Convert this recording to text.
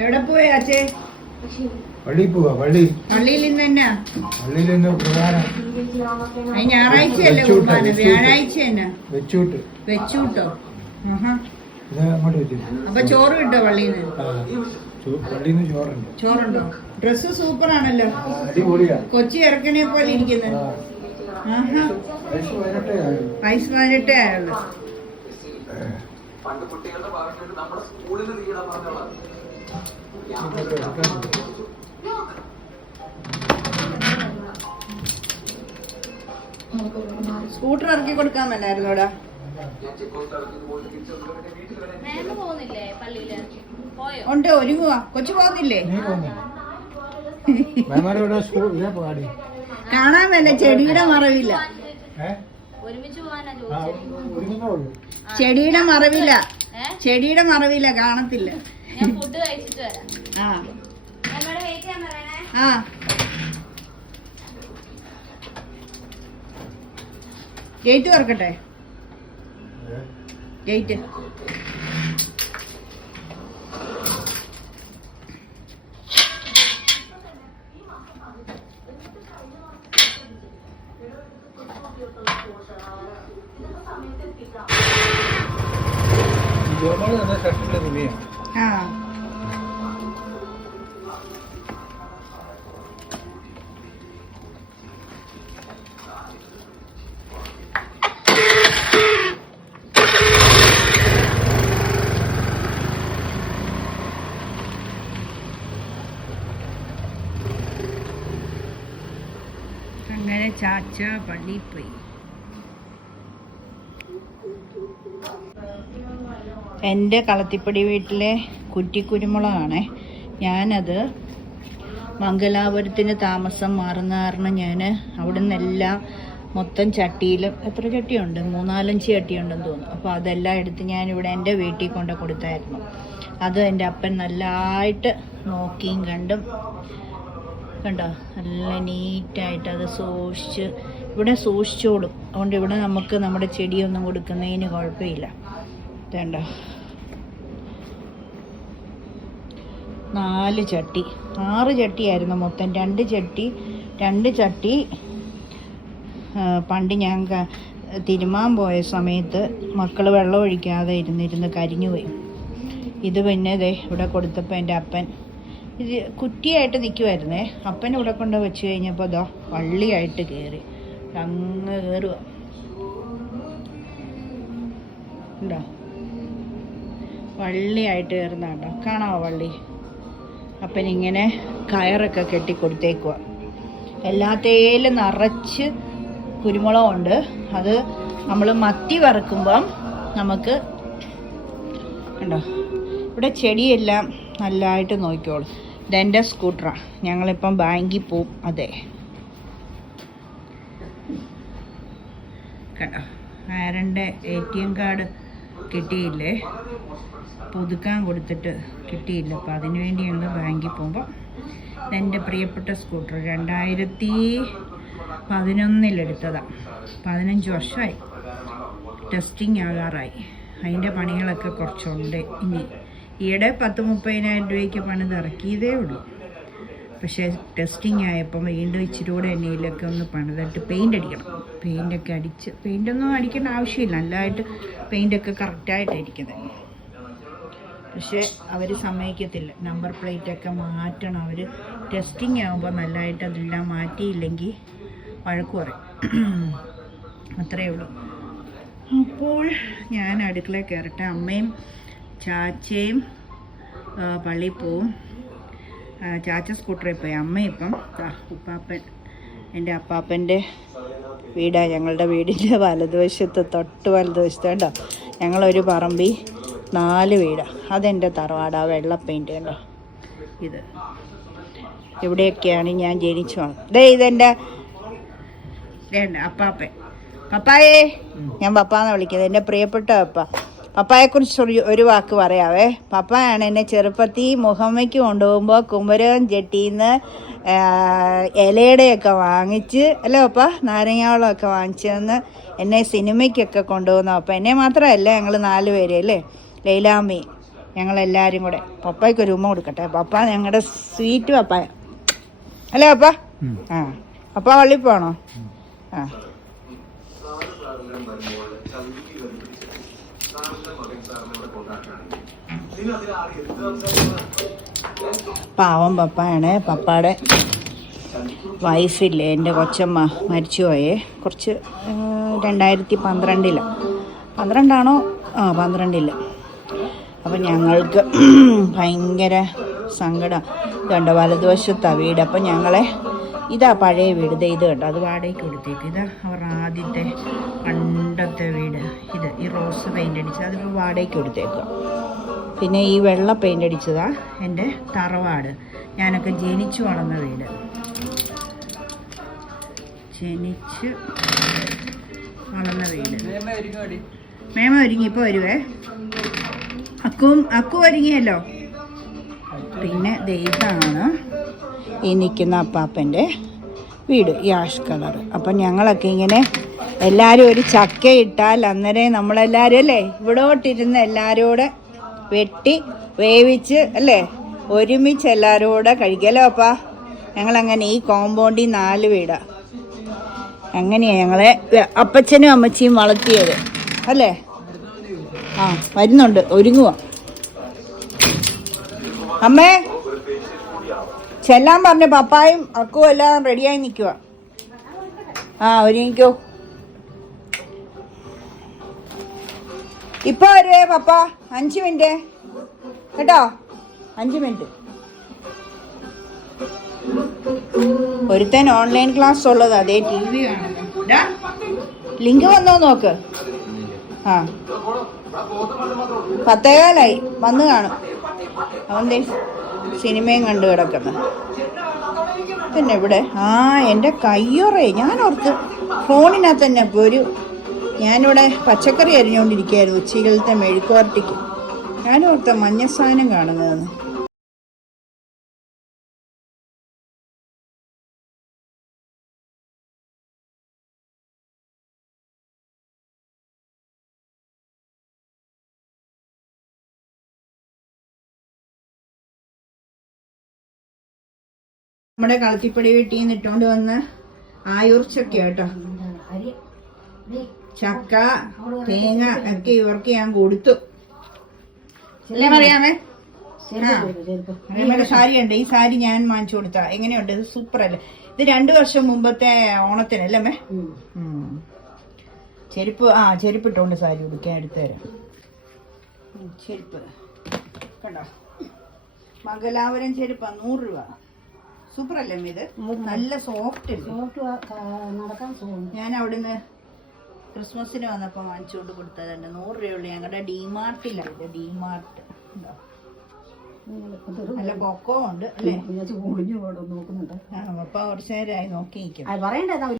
എവിടെ പോയി അച്ഛേ? പള്ളിയിൽ പോവാ. പള്ളിയിൽ നിന്ന് തന്നെ. പള്ളിയിൽ നിന്ന് പ്രധാനം ഞായറാഴ്ചയല്ലേ കുർബാന? വ്യാഴാഴ്ച തന്നെ വെച്ചൂട്ടോ. അങ്ങോട്ട് വെച്ചു. അപ്പൊ ചോറ് കിട്ടോ പള്ളിയിൽ നിന്ന്? പള്ളിയിൽ നിന്ന് ചോറുണ്ട്. ചോറുണ്ടോ? ഡ്രസ്സ് സൂപ്പർ ആണല്ലോ, അടിപൊളിയാ. കൊച്ചി ഇറക്കനെ പോലെ ഇരിക്കുന്നത്. വയസ്സ് 18 ആയുള്ളൂ. സ്കൂട്ടർ ഇറക്കി കൊടുക്കാൻ മേലായിരുന്നു ഇവിടെ. ഉണ്ട്, ഒരുങ്ങുവാ. കൊച്ചു പോകുന്നില്ലേ? കാണാൻ വേണ്ട, ചെടിയുടെ മറവില്ല. ചെടിയുടെ മറവില്ല, കാണത്തില്ല. ആ ഗേറ്റ് തുറക്കട്ടെ? ഗേറ്റ് ആ അങ്ങനെ ചാച്ച പള്ളിയിൽ പോയി. എൻ്റെ കളത്തിപ്പടി വീട്ടിലെ കുറ്റിക്കുരുമുളകാണ്. ഞാനത് മംഗലാപുരത്തിന് താമസം മാറുന്ന കാരണം ഞാൻ അവിടെ നിന്നെല്ലാം മൊത്തം ചട്ടിയിലും, എത്ര ചട്ടിയുണ്ട്, 3-4 ചട്ടിയുണ്ടെന്ന് തോന്നുന്നു. അപ്പോൾ അതെല്ലാം എടുത്ത് ഞാനിവിടെ എൻ്റെ വീട്ടിൽ കൊണ്ട് കൊടുത്തായിരുന്നു. അത് എൻ്റെ അപ്പൻ നല്ലതായിട്ട് നോക്കിയും കണ്ടും കണ്ടോ, നല്ല നീറ്റായിട്ട് അത് ഇവിടെ സൂക്ഷിച്ചോളും. അതുകൊണ്ട് ഇവിടെ നമുക്ക് നമ്മുടെ ചെടിയൊന്നും കൊടുക്കുന്നതിന് കുഴപ്പമില്ല. വേണ്ട 4 ചട്ടി, 6 ചട്ടിയായിരുന്നു മൊത്തം. 2 ചട്ടി പണ്ട് ഞാൻ തിരുമാൻ പോയ സമയത്ത് മക്കൾ വെള്ളം ഒഴിക്കാതെ ഇരുന്നിരുന്ന് കരിഞ്ഞുപോയി. ഇത് പിന്നെ ഇവിടെ കൊടുത്തപ്പോൾ എൻ്റെ അപ്പൻ ഇത് കുറ്റിയായിട്ട് നിൽക്കുമായിരുന്നേ. അപ്പൻ ഇവിടെ കൊണ്ട് വെച്ച് കഴിഞ്ഞപ്പോൾ അതോ വള്ളിയായിട്ട് കയറി അങ്ങ് കയറുക. ഉണ്ടോ, വള്ളിയായിട്ട് കയറുന്നുണ്ടോ? കാണാമോ വള്ളി? അപ്പനിങ്ങനെ കയറൊക്കെ കെട്ടി കൊടുത്തേക്കുക. എല്ലാത്തേലും നിറച്ച് കുരുമുളകുണ്ട്. അത് നമ്മൾ മത്തി വറുക്കുമ്പം നമുക്ക് ഉണ്ടോ, ഇവിടെ ചെടിയെല്ലാം നല്ലതായിട്ട് നോക്കിക്കോളും. ഇതെൻ്റെ സ്കൂട്ടറാണ്. ഞങ്ങളിപ്പം ബാങ്കിൽ പോവും. അതെ കേട്ടോ, ആരൻ്റെ ATM കാർഡ് കിട്ടിയില്ലേ, പുതുക്കാൻ കൊടുത്തിട്ട് കിട്ടിയില്ല. അപ്പോൾ അതിനുവേണ്ടി ഞങ്ങൾ ബാങ്കിൽ പോകുമ്പോൾ ഇതെൻ്റെ പ്രിയപ്പെട്ട സ്കൂട്ടർ 2011 എടുത്തതാണ്. 15 വർഷമായി. ടെസ്റ്റിംഗ് ആകാറായി. അതിൻ്റെ പണികളൊക്കെ കുറച്ചുണ്ട്. ഇനി ഈയിടെ 10-30,000 രൂപയ്ക്ക് പണിത് ഇറക്കിയതേ ഉള്ളൂ. പക്ഷേ ടെസ്റ്റിംഗ് ആയപ്പം വീണ്ടും ഇച്ചിരി കൂടെ എണ്ണയിലൊക്കെ ഒന്ന് പണിതിട്ട് പെയിൻ്റ് അടിക്കണം. പെയിൻ്റൊക്കെ അടിച്ച്, പെയിൻ്റൊന്നും അടിക്കേണ്ട ആവശ്യമില്ല, നല്ലതായിട്ട് പെയിൻ്റൊക്കെ കറക്റ്റായിട്ടിരിക്കുന്നത്. പക്ഷേ അവർ സമ്മതിക്കത്തില്ല. നമ്പർ പ്ലേറ്റൊക്കെ മാറ്റണം. അവർ ടെസ്റ്റിംഗ് ആകുമ്പോൾ നല്ലതായിട്ട് അതെല്ലാം മാറ്റിയില്ലെങ്കിൽ വഴക്ക് പറയും. അത്രയേ ഉള്ളൂ. അപ്പോൾ ഞാൻ അടുക്കളയിൽ കയറട്ടെ. അമ്മയും ചാച്ചയും പള്ളിയിൽ പോവും. ചാച്ച സ്കൂട്ടറിൽ പോയി. അമ്മ ഇപ്പം ഉപ്പാപ്പൻ, എൻ്റെ അപ്പാപ്പൻ്റെ വീടാണ്. ഞങ്ങളുടെ വീടിൻ്റെ വലതുവശത്ത്, തൊട്ട് വലതുവശത്ത് കണ്ടോ, ഞങ്ങളൊരു പറമ്പിൽ 4 വീടാണ്. അതെൻ്റെ തറവാടാ. വെള്ള പെയിൻറ്റ് കണ്ടോ. ഇത് ഇവിടെയൊക്കെയാണ് ഞാൻ ജനിച്ചു വന്നത്. ഇതെൻ്റെ അപ്പാപ്പൻ. പപ്പായേ, ഞാൻ പപ്പാന്ന് വിളിക്കുന്നത്, എൻ്റെ പ്രിയപ്പെട്ട പപ്പ. പപ്പായെക്കുറിച്ച് ഒരു വാക്ക് പറയാവേ. പപ്പായാണ് എന്നെ ചെറുപ്പത്തിൽ മുഹമ്മയ്ക്ക് കൊണ്ടുപോകുമ്പോൾ കുമരകം ജെട്ടിന്ന് ഇലയുടെയൊക്കെ വാങ്ങിച്ച്, അല്ലേ പപ്പ, നാരങ്ങാവളമൊക്കെ വാങ്ങിച്ചു തന്ന് എന്നെ സിനിമയ്ക്കൊക്കെ കൊണ്ടുപോകുന്ന പപ്പ. എന്നെ മാത്രമല്ല, ഞങ്ങൾ 4 പേര് അല്ലേ, ലൈലാമ്മി, ഞങ്ങളെല്ലാവരും കൂടെ. പപ്പായ്ക്ക് ഒരു ഉമ്മ കൊടുക്കട്ടെ. പപ്പ ഞങ്ങളുടെ സ്വീറ്റ് പപ്പായ അല്ലേ പപ്പ? ആ പപ്പ പള്ളി പോണോ? ആ പാവം പപ്പായാണ്. പപ്പായുടെ വൈഫില്ലേ, എൻ്റെ കൊച്ചമ്മ മരിച്ചുപോയേ കുറച്ച് 2012 12ആണോ? ആ 12. അപ്പം ഞങ്ങൾക്ക് ഭയങ്കര സങ്കടം. ഇതുണ്ട് വലതുവശത്താണ് വീട്. അപ്പം ഞങ്ങളെ ഇതാ പഴയ വീട്. ഇത് കണ്ടോ, അത് വാടകയ്ക്ക് കൊടുത്തേക്ക്. ഇതാ അവർ ആദ്യത്തെ പണ്ടത്തെ വീട്. ഇത് ഈ റോസ് പെയിൻ്റ് അടിച്ചത് അതിപ്പോൾ വാടകയ്ക്ക് കൊടുത്തേക്കുക. പിന്നെ ഈ വെള്ള പെയിൻ്റ് അടിച്ചതാ എൻ്റെ തറവാട്. ഞാനൊക്കെ ജനിച്ചു വളർന്ന വീട്. ജനിച്ച് വളർന്ന വീട്. മേമ ഒരുങ്ങി, ഇപ്പോൾ വരുവേ. അക്കു ഒരുങ്ങിയല്ലോ. പിന്നെ ഇതാണ് ഈ നിൽക്കുന്ന അപ്പാപ്പൻ്റെ വീട്, ഈ ആഷ് കളർ. അപ്പം ഞങ്ങളൊക്കെ ഇങ്ങനെ എല്ലാവരും ഒരു ചക്ക ഇട്ടാൽ അന്നേരം നമ്മളെല്ലാവരും അല്ലേ ഇവിടോട്ടിരുന്ന് എല്ലാവരും കൂടെ വെട്ടി വേവിച്ച് അല്ലേ ഒരുമിച്ച് എല്ലാവരും കൂടെ കഴിക്കാമല്ലോ അപ്പാ. ഞങ്ങളങ്ങനെ ഈ കോമ്പൗണ്ടിൽ 4 വീടാണ്. അങ്ങനെയാണ് ഞങ്ങളെ അപ്പച്ചനും അമ്മച്ചിയും വളർത്തിയത് അല്ലേ. ആ വരുന്നുണ്ട്, ഒരുങ്ങുക. അമ്മേ ചെല്ലാൻ പറഞ്ഞ പപ്പായും അക്കും എല്ലാം റെഡിയായി നിൽക്കുക. ആ ഒരുങ്ങിക്കോ. ഇപ്പൊ വരുവേ പപ്പ, 5 മിനിറ്റ് കേട്ടോ, 5 മിനിറ്റ്. ഒരുത്തൻ ഓൺലൈൻ ക്ലാസ് ഉള്ളത് അതേ TV കാണുന്നു. ലിങ്ക് വന്നോ നോക്ക്. ആ 10:15 വന്ന് കാണും. അവൻ്റെ സിനിമയും കണ്ടു കിടക്കുന്നു. പിന്നെ ഇവിടെ എൻ്റെ കയ്യൊറേ, ഞാനോർത്ത് ഫോണിനകത്ത് തന്നെ ഇപ്പോൾ ഞാനിവിടെ പച്ചക്കറി അരിഞ്ഞുകൊണ്ടിരിക്കുകയായിരുന്നു ഉച്ചയിലത്തെ മെഴുക്കുവരട്ടിക്ക്. ഞാനോർത്ത മഞ്ഞസാനം കാണുന്നതെന്ന്. നമ്മുടെ കളത്തിപ്പടി വീട്ടിൽ നിന്ന് ഇട്ടുകൊണ്ട് വന്ന് ആയൂർ ചക്ക കേട്ടോ. ചക്ക തേങ്ങ ഒക്കെ ഇവർക്ക് ഞാൻ കൊടുത്തു. അല്ലേ പറയാമേ? അതേപോലെ സാരി ഉണ്ട്. ഈ സാരി ഞാൻ വാങ്ങിച്ചു കൊടുത്താ. എങ്ങനെയുണ്ട്? ഇത് സൂപ്പർ അല്ലേ? ഇത് 2 വർഷം മുമ്പത്തെ ഓണത്തിനല്ലേ അമ്മേ? ചെരുപ്പ് ഇട്ടുകൊണ്ട് സാരി ഉടുക്കാൻ എടുത്തു തരാം. ചെരുപ്പ് കണ്ടോ, മംഗലാപുരം ചെരുപ്പാ, 100 രൂപ. സൂപ്പർ അല്ലേ ഇത്? നല്ല സോഫ്റ്റ് ഞാൻ അവിടുന്ന് ക്രിസ്മസിന് വന്നപ്പോൾ വാങ്ങിച്ചുകൊണ്ട് കൊടുത്തതുണ്ട്. 100 രൂപയുള്ളൂ. ഞങ്ങളുടെ ഡിമാർട്ടിലാണ്. ഇത് ഡിമാർട്ട് ഉണ്ടോ, നല്ല പൊക്കവും ഉണ്ട് അല്ലേ? അപ്പൊ കുറച്ചു നേരമായി നോക്കി നിൽക്കും.